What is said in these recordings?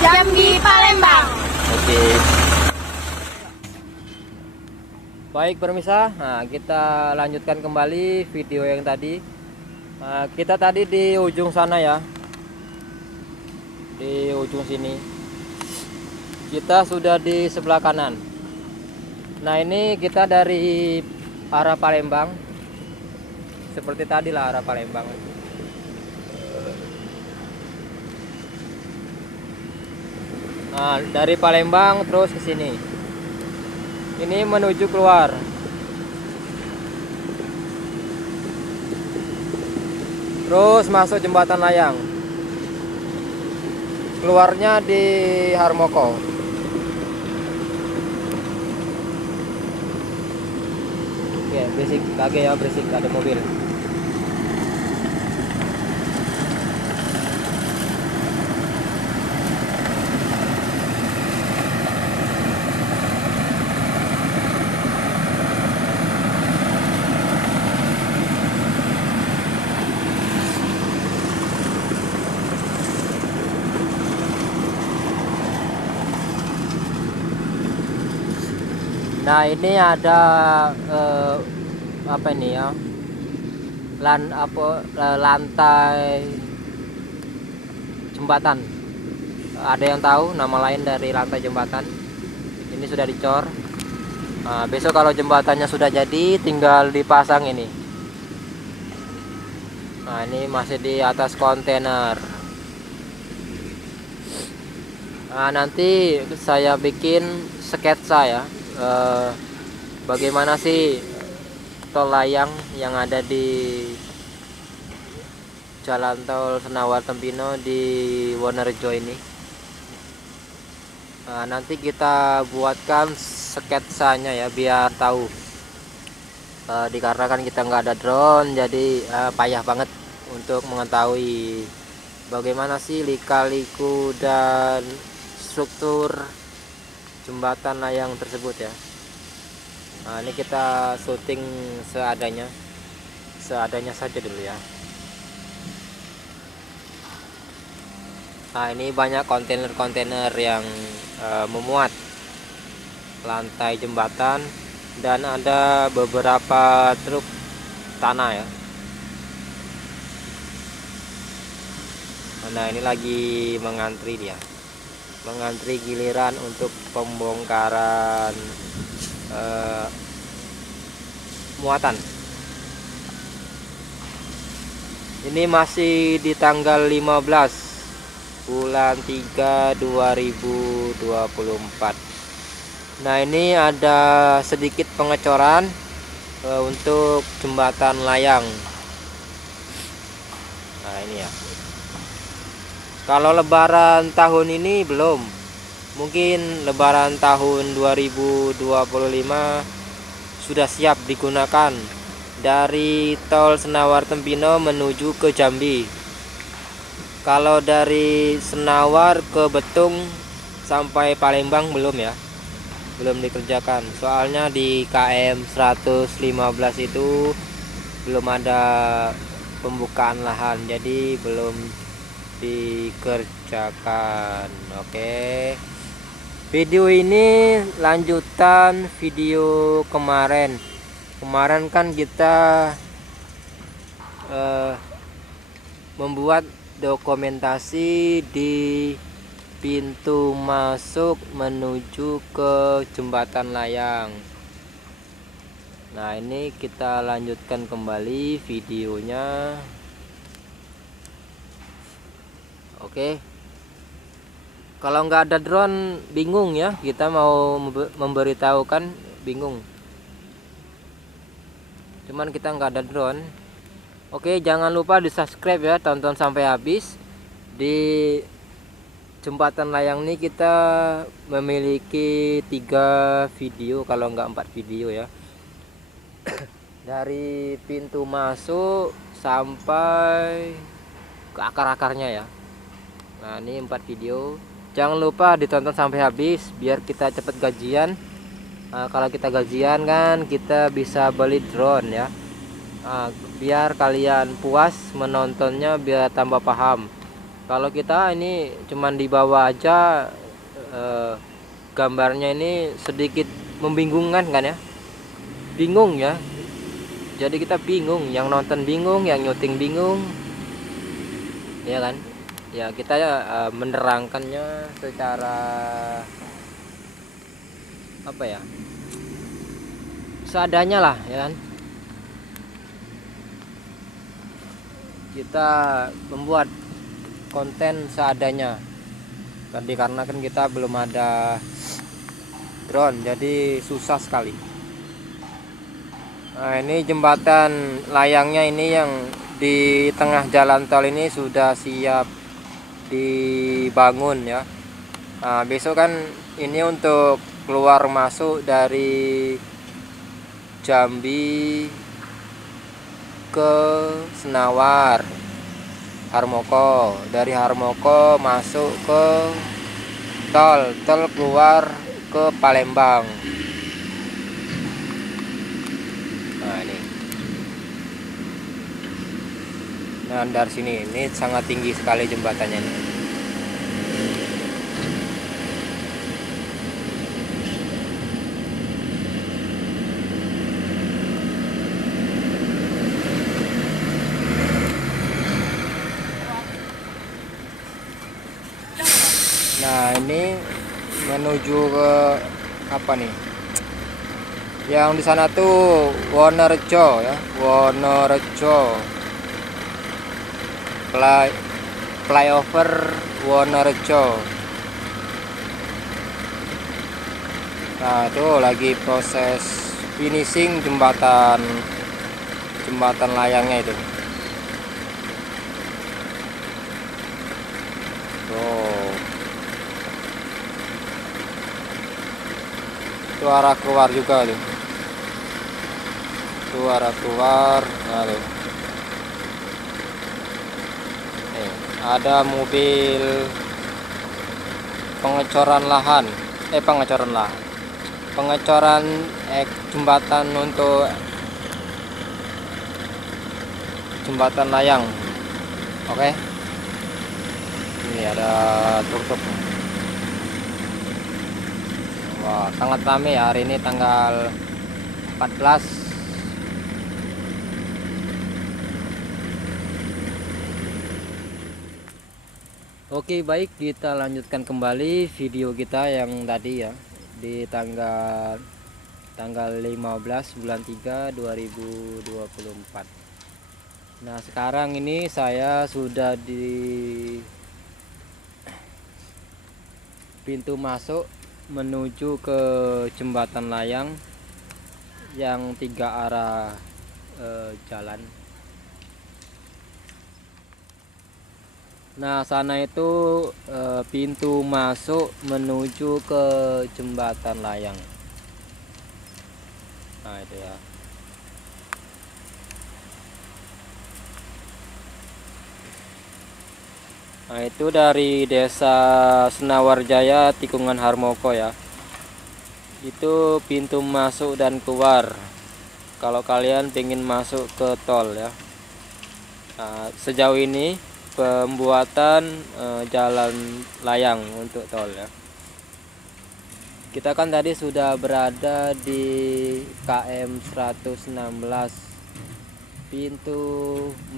Jambi, Palembang. Oke. Baik pemirsa, nah kita lanjutkan kembali video yang tadi. Nah, kita tadi di ujung sana ya, di ujung sini. Kita sudah di sebelah kanan. Nah ini kita dari arah Palembang, seperti tadi lah arah Palembang. Nah dari Palembang terus ke sini. Ini menuju keluar. Terus masuk jembatan layang. Keluarnya di Harmoko. Oke, berisik kaget ya, berisik ada mobil. Nah ini ada apa ini ya, lantai jembatan. Ada yang tahu nama lain dari lantai jembatan? Ini sudah dicor. Nah, besok kalau jembatannya sudah jadi tinggal dipasang ini. Nah ini masih di atas kontainer. Nah, nanti saya bikin sketsa ya, bagaimana sih tol layang yang ada di Jalan Tol Senawar Tempino di Wonorejo ini. Nah, nanti kita buatkan sketsanya ya biar tahu. Dikarenakan kita nggak ada drone, jadi payah banget untuk mengetahui bagaimana sih lika-liku dan struktur jembatan layang tersebut ya. Nah ini kita syuting seadanya saja dulu ya. Nah ini banyak kontainer-kontainer yang memuat lantai jembatan dan ada beberapa truk tanah ya. Nah ini lagi mengantri dia, mengantri giliran untuk pembongkaran muatan. Ini masih di tanggal 15 bulan 3 2024. Nah ini ada sedikit pengecoran untuk jembatan layang. Nah ini ya, kalau lebaran tahun ini belum, mungkin lebaran tahun 2025 sudah siap digunakan dari tol Senawar Tempino menuju ke Jambi. Kalau dari Senawar ke Betung sampai Palembang belum ya, belum dikerjakan. Soalnya di KM 115 itu belum ada pembukaan lahan, jadi belum dikerjakan. Oke. Video ini lanjutan video kemarin. Kemarin kan kita membuat dokumentasi di pintu masuk menuju ke jembatan layang. Nah ini kita lanjutkan kembali videonya. Oke. Kalau nggak ada drone bingung ya, kita mau memberitahukan bingung. Cuman kita nggak ada drone. Oke, jangan lupa di subscribe ya, tonton sampai habis. Di jembatan layang ini kita memiliki 3 video, kalau nggak 4 video ya. Dari pintu masuk sampai ke akar-akarnya ya. Nah ini 4 video. Jangan lupa ditonton sampai habis biar kita cepet gajian. Kalau kita gajian kan kita bisa beli drone ya. Biar kalian puas menontonnya, biar tambah paham. Kalau kita ini cuman di bawah aja, gambarnya ini sedikit membingungkan kan ya, bingung ya. Jadi kita bingung, yang nonton bingung, yang nyuting bingung, ya kan. Ya kita menerangkannya secara apa ya, seadanya lah ya kan. Kita membuat konten seadanya tadi, karena kan kita belum ada drone, jadi susah sekali. Nah, ini jembatan layangnya ini yang di tengah jalan tol ini sudah siap dibangun ya. Nah, besok kan ini untuk keluar masuk dari Jambi ke Senawar, Harmoko, dari Harmoko masuk ke tol keluar ke Palembang. Nah ini, nah dari sini ini sangat tinggi sekali jembatannya ini. Nah ini menuju ke apa nih? Yang di sana tuh Wonorejo ya, Wonorejo. Flyover Wonorejo. Nah itu lagi proses finishing jembatan layangnya itu. Tuh. Itu arah keluar juga tuh. Itu arah keluar. Nah, tuh. Nih, ada mobil pengecoran lahan. Pengecoran jembatan untuk jembatan layang. Oke. Ini ada truk-truk. Wah, sangat ramai ya hari ini tanggal 14. Oke, baik, kita lanjutkan kembali video kita yang tadi ya, di tanggal 15 bulan 3 2024. Nah, sekarang ini saya sudah di pintu masuk menuju ke jembatan layang yang 3 arah jalan. Nah, sana itu pintu masuk menuju ke jembatan layang. Nah, itu ya. Nah, itu dari desa Senawarjaya, tikungan Harmoko ya. Itu pintu masuk dan keluar kalau kalian pengen masuk ke tol ya. Nah, sejauh ini pembuatan jalan layang untuk tol ya. Kita kan tadi sudah berada di KM 116, pintu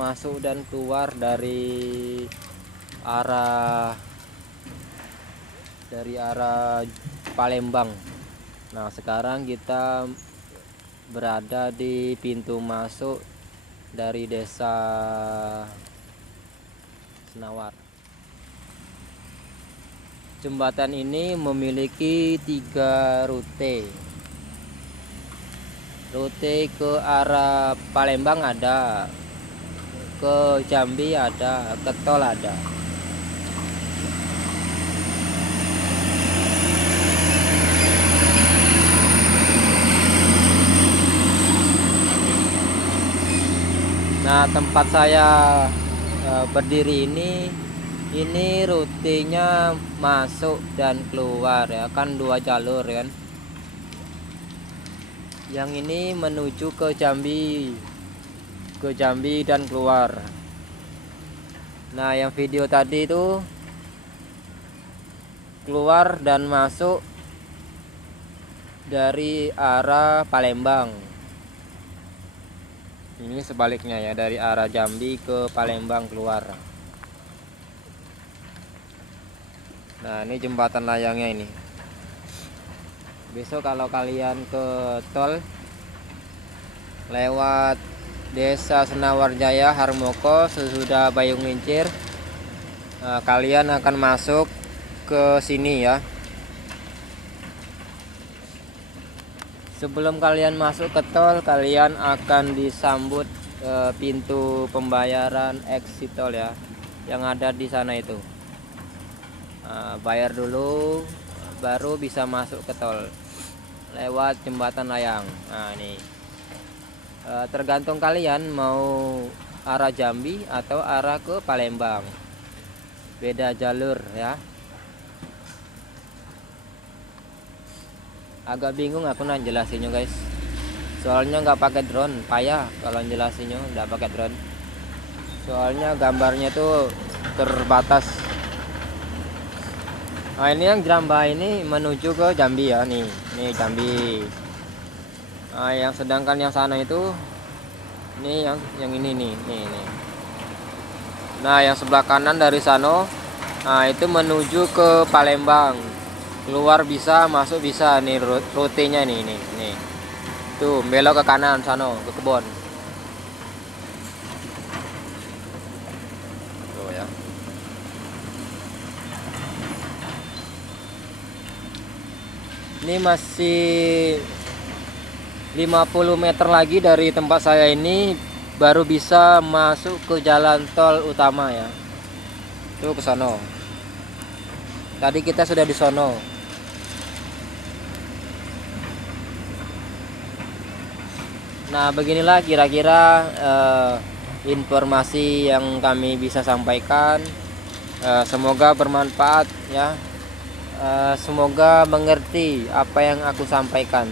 masuk dan keluar dari arah Palembang. Nah, sekarang kita berada di pintu masuk dari desa Senawar. Jembatan ini memiliki 3 rute. Rute ke arah Palembang ada, ke Jambi ada, ke tol ada. Nah, tempat saya berdiri ini rutenya masuk dan keluar ya kan, 2 jalur kan. Yang ini menuju ke Jambi dan keluar. Nah, yang video tadi itu keluar dan masuk dari arah Palembang. Ini sebaliknya ya, dari arah Jambi ke Palembang keluar. Nah, ini jembatan layangnya ini. Besok kalau kalian ke tol lewat Desa Senawarjaya Harmoko sesudah Bayung Lincir, kalian akan masuk ke sini ya. Sebelum kalian masuk ke tol, kalian akan disambut pintu pembayaran exit tol ya, yang ada di sana itu. Bayar dulu baru bisa masuk ke tol lewat jembatan layang. Nah, ini tergantung kalian mau arah Jambi atau arah ke Palembang, beda jalur ya. Agak bingung aku jelasinnya guys, soalnya nggak pakai drone, payah kalau jelasinnya nggak pakai drone, soalnya gambarnya tuh terbatas. Nah, ini yang Jerambah ini menuju ke Jambi ya, nih Jambi. Nah, yang sedangkan yang sana itu ini yang ini nih. Nah, yang sebelah kanan dari sana, nah itu menuju ke Palembang. Keluar bisa, masuk bisa, nih rutenya nih. Tuh, belok ke kanan sana ke kebon. Tuh ya. Ini masih 50 meter lagi dari tempat saya ini baru bisa masuk ke jalan tol utama ya. Tuh ke sono. Tadi kita sudah di sono. Nah, beginilah kira-kira informasi yang kami bisa sampaikan. Semoga bermanfaat ya. Semoga mengerti apa yang aku sampaikan.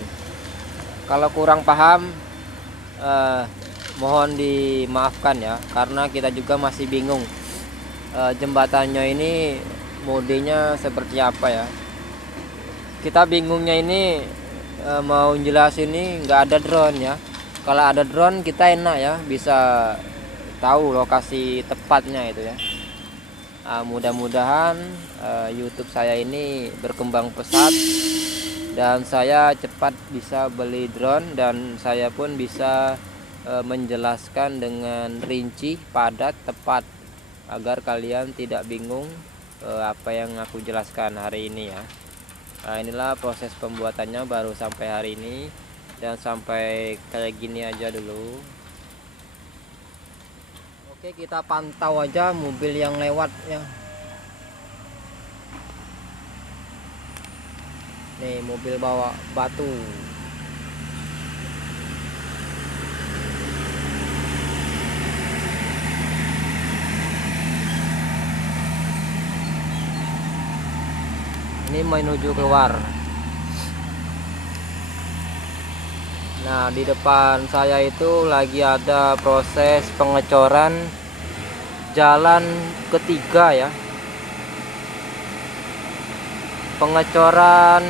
Kalau kurang paham, mohon dimaafkan ya, karena kita juga masih bingung jembatannya ini modenya seperti apa ya. Kita bingungnya ini mau jelas ini nggak ada drone ya. Kalau ada drone kita enak ya, bisa tahu lokasi tepatnya itu ya. Mudah-mudahan YouTube saya ini berkembang pesat dan saya cepat bisa beli drone dan saya pun bisa menjelaskan dengan rinci, padat, tepat agar kalian tidak bingung apa yang aku jelaskan hari ini ya. Nah, inilah proses pembuatannya baru sampai hari ini dan sampai kayak gini aja dulu. Oke, kita pantau aja mobil yang lewat ya. Nih, mobil bawa batu. Ini menuju keluar. Nah, di depan saya itu lagi ada proses pengecoran jalan ketiga ya. Pengecoran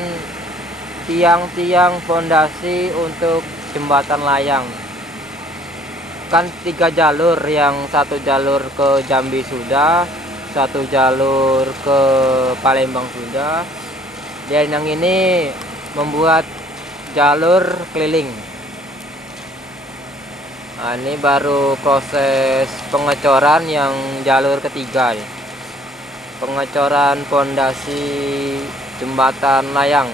tiang-tiang fondasi untuk jembatan layang. Kan 3 jalur, yang satu jalur ke Jambi sudah, satu jalur ke Palembang sudah, dan yang ini membuat jalur keliling. Nah, ini baru proses pengecoran yang jalur ketiga nih. Pengecoran fondasi jembatan layang.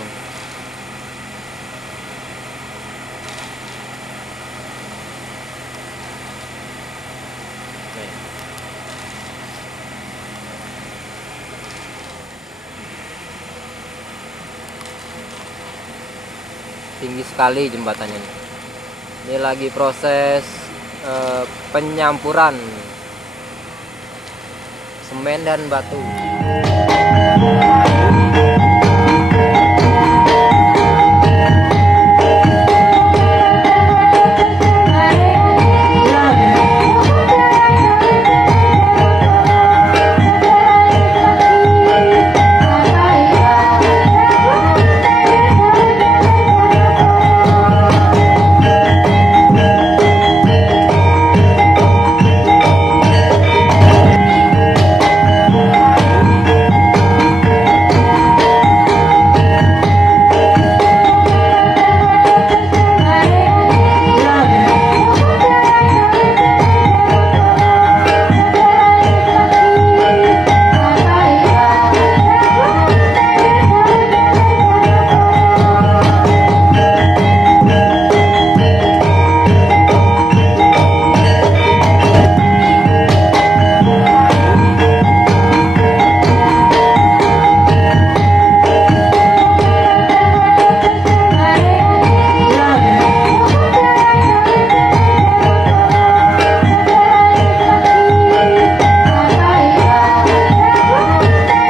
Tinggi sekali jembatannya ini. Ini lagi proses penyampuran semen dan batu.